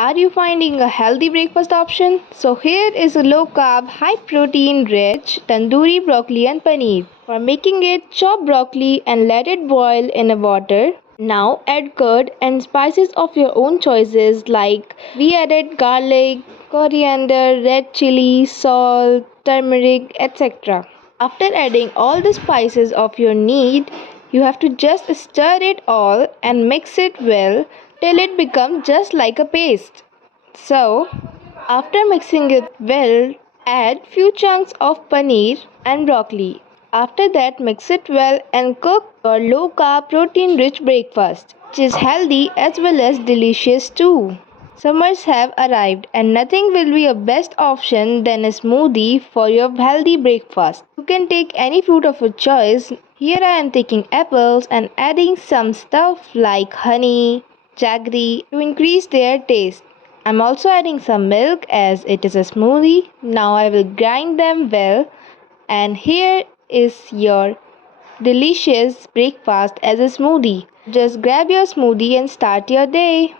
Are you finding a healthy breakfast option? So here is a low carb, high protein rich tandoori broccoli and paneer. For making it, chop broccoli and let it boil in a water. Now add curd and spices of your own choices like we added garlic, coriander, red chili, salt, turmeric, etc. After adding all the spices of your need, you have to just stir it all and mix it well till it becomes just like a paste. So, after mixing it well, add few chunks of paneer and broccoli. After that, mix it well and cook your low carb protein rich breakfast, which is healthy as well as delicious too. Summers have arrived and nothing will be a best option than a smoothie for your healthy breakfast. You can take any fruit of your choice. Here I am taking apples and adding some stuff like honey, jaggery to increase their taste. I'm also adding some milk as it is a smoothie. Now I will grind them well and here is your delicious breakfast as a smoothie. Just grab your smoothie and start your day.